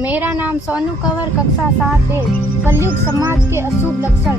मेरा नाम सोनू कंवर, कक्षा 7 है। कलयुग समाज के अशुभ लक्षण।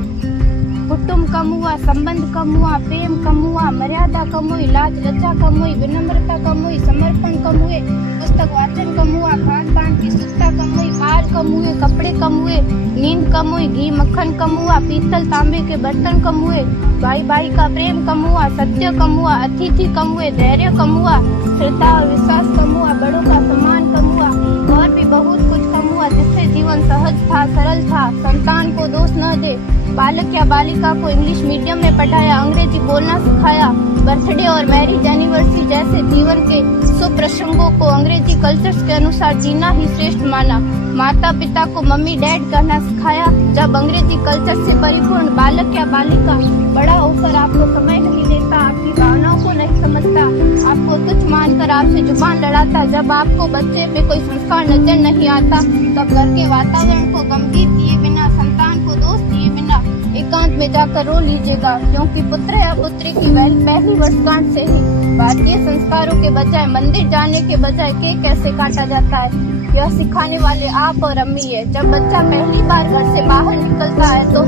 कुटुंब कम हुआ, संबंध कम हुआ, प्रेम कम हुआ, मर्यादा कम हुई, लाज लज्जा कम हुई, विनम्रता कम हुई, समर्पण कम हुए, पुस्तक वाचन कम हुआ, खान पान की शुद्धता कम हुई, बाल कम हुए, कपड़े कम हुए, नींद कम हुई, घी मक्खन कम हुआ, पीतल तांबे के बर्तन कम हुए, भाई भाई का प्रेम कम हुआ, सत्य कम हुआ, अतिथि कम हुए, धैर्य कम हुआ, श्रद्धा और विश्वास कम हुआ, बड़ों का सम्मान कम हुआ, और भी बहुत कुछ कम हुआ जिससे जीवन सहज था, सरल था। संतान को दोष न दे। बालक या बालिका को इंग्लिश मीडियम में पढ़ाया, अंग्रेजी बोलना सिखाया, बर्थडे और मैरिज एनिवर्सरी जैसे जीवन के शुभ प्रसंगों को अंग्रेजी कल्चर्स के अनुसार जीना ही श्रेष्ठ माना। माता पिता को मम्मी डैड कहना सिखाया। जब अंग्रेजी कल्चर से परिपूर्ण बालक या बालिका बड़ा होकर आपको समय नहीं देता, आपकी भावनाओं को नहीं समझता, आपको तुच्छ मानकर आपसे जुबान लड़ाता, जब आपको बच्चे में कोई संस्कार नजर नहीं आता, तब घर के वातावरण को गंभीर किए बिना, संतान को दोष दिए बिना एकांत में जाकर रो लीजिएगा, क्योंकि पुत्र या पुत्री की पहली वर्षगांठ से ही भारतीय संस्कारों के बजाय, मंदिर जाने के बजाय केक कैसे काटा जाता है, यह सिखाने वाले आप और अम्मी है। जब बच्चा पहली बार घर से बाहर निकलता है तो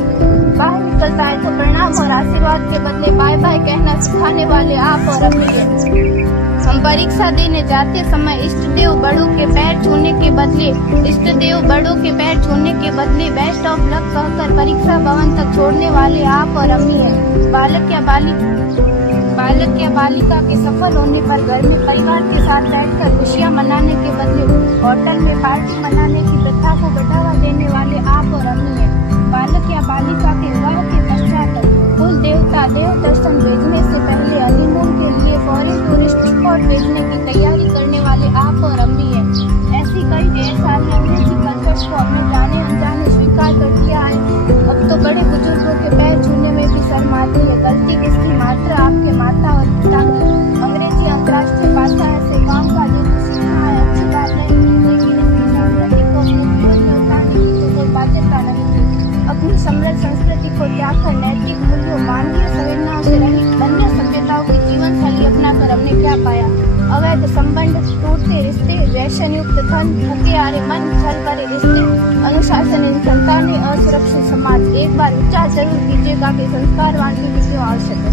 प्रणाम और आशीर्वाद के बदले बाय बाय कहना सिखाने वाले आप और अम्मी है। हम परीक्षा देने जाते समय इष्ट देव बड़ों के पैर छूने के बदले बेस्ट ऑफ लक कहकर परीक्षा भवन तक छोड़ने वाले आप और अम्मी है। बालक या बालिका के सफल होने पर घर में परिवार के साथ बैठकर खुशियां मनाने के बदले होटल में पार्टी मनाने की प्रथा को बढ़ावा देने वाले आप और अम्मी है। बालक या बालिका के विवाह के पश्चात कुल देवता देव दर्शन भेजने से पहले हनीमून के लिए फॉरेन टूरिस्ट स्पॉट भेजने की तैयारी करने वाले आप और अम्मी है। ऐसी कई ढेर सारी अंग्रेजी कल्चर्स को हमने जाने अनजाने स्वीकार कर दिया है। अब तो बड़े बुजुर्गों के पैर छूने में भी शर्म आती है। गलती किसकी? मात्र आपके माता और पिता की। अंग्रेजी अंतर्राष्ट्रीय भाषा है से काम का जो सीखना है अच्छी बात है, लेकिन इसकी संस्कृति को अपने जीवन में उतारने की तो कोई बाध्यता नहीं थी। अपनी समृद्ध संस्कृति को त्याग कर नैतिक मूल्यों, मानवीय संवेदनाओं से रहित अन्य सभ्यताओं की जीवन शैली अपनाकर हमने क्या पाया? अवैध संबंध, टूटते रिश्ते, व्यसन युक्त धन, थके हारे मन, छल भरे रिश्ते, अनुशासनहीन संतानें, असुरक्षित समाज। एक बार विचार जरूर कीजिएगा कि संस्कारवान की क्यों आवश्यक है।